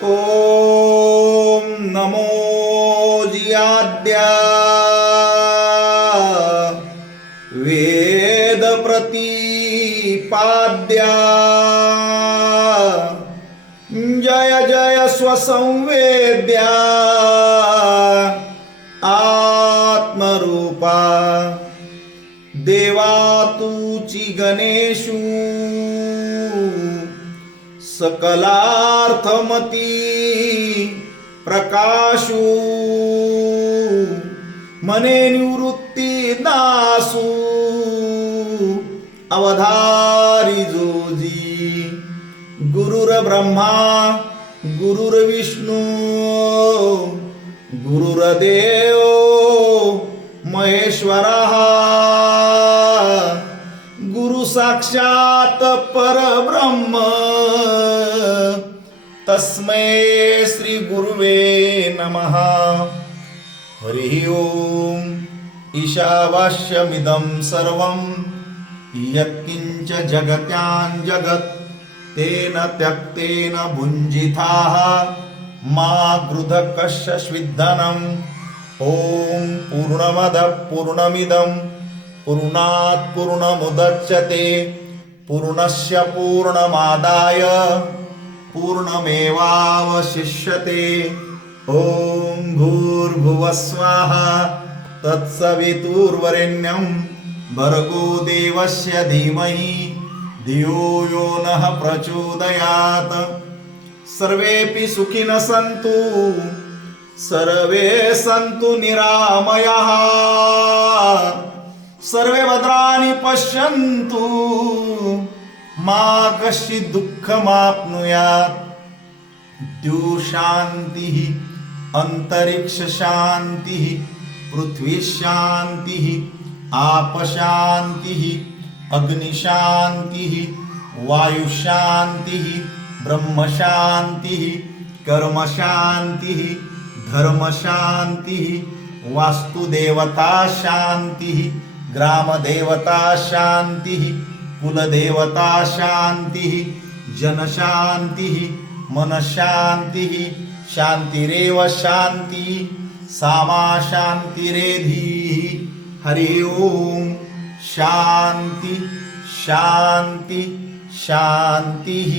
ओम नमो जियाद्या वेद प्रतिपाद्या जय जय स्वसंवेद्या आत्मरूपा देवा तूची गणेशू सकलार्थमती प्रकाशू मने निवृत्ती नासू अवधारी जोजी गुरुर ब्रह्मा गुरुर्विष्णू गुरुर्देव महेश्वरः गुरु साक्षात परब्रह्म तस्मै श्री गुरुवे नमः। हरि ओम। ईशावास्यमिदं सर्वं यत्किंच जगत्यां जगत् तेन त्यक्तेन भुञ्जिताः मा गृधकस्य स्विद्धनम्। ओम पूर्णमदः पूर्णमिदं पूर्णात् पूर्णमुदच्यते पूर्णस्य पूर्णमादाय पूर्णमेवावशिष्यते। ओम भूर्भुवः स्वाहा तत्सवितुर्वरेण्यं भर्गो देवस्य धीमहि धियो यो नः प्रचोदयात्। सर्वेऽपि सुखिनः सन्तु सर्वे सन्तु निरामयाः सर्वे भद्राणि पश्यन्तु मा कश्चित् दुःखमाप्नुयात्। द्यौः शान्तिः अन्तरिक्ष शान्तिः पृथ्वी शान्तिः आप शान्तिः अग्नि शान्तिः वायु शान्तिः ब्रह्म शान्तिः कर्म शान्तिः धर्म शान्तिः वास्तुदेवता शान्तिः ग्राम देवता शान्तिः कुल देवता शान्तिः जन शान्तिः मन शान्तिः शान्तिरेव शान्तिः सामा शान्तिरेधिः। हरि ओम। शान्ति शान्ति शान्तिः।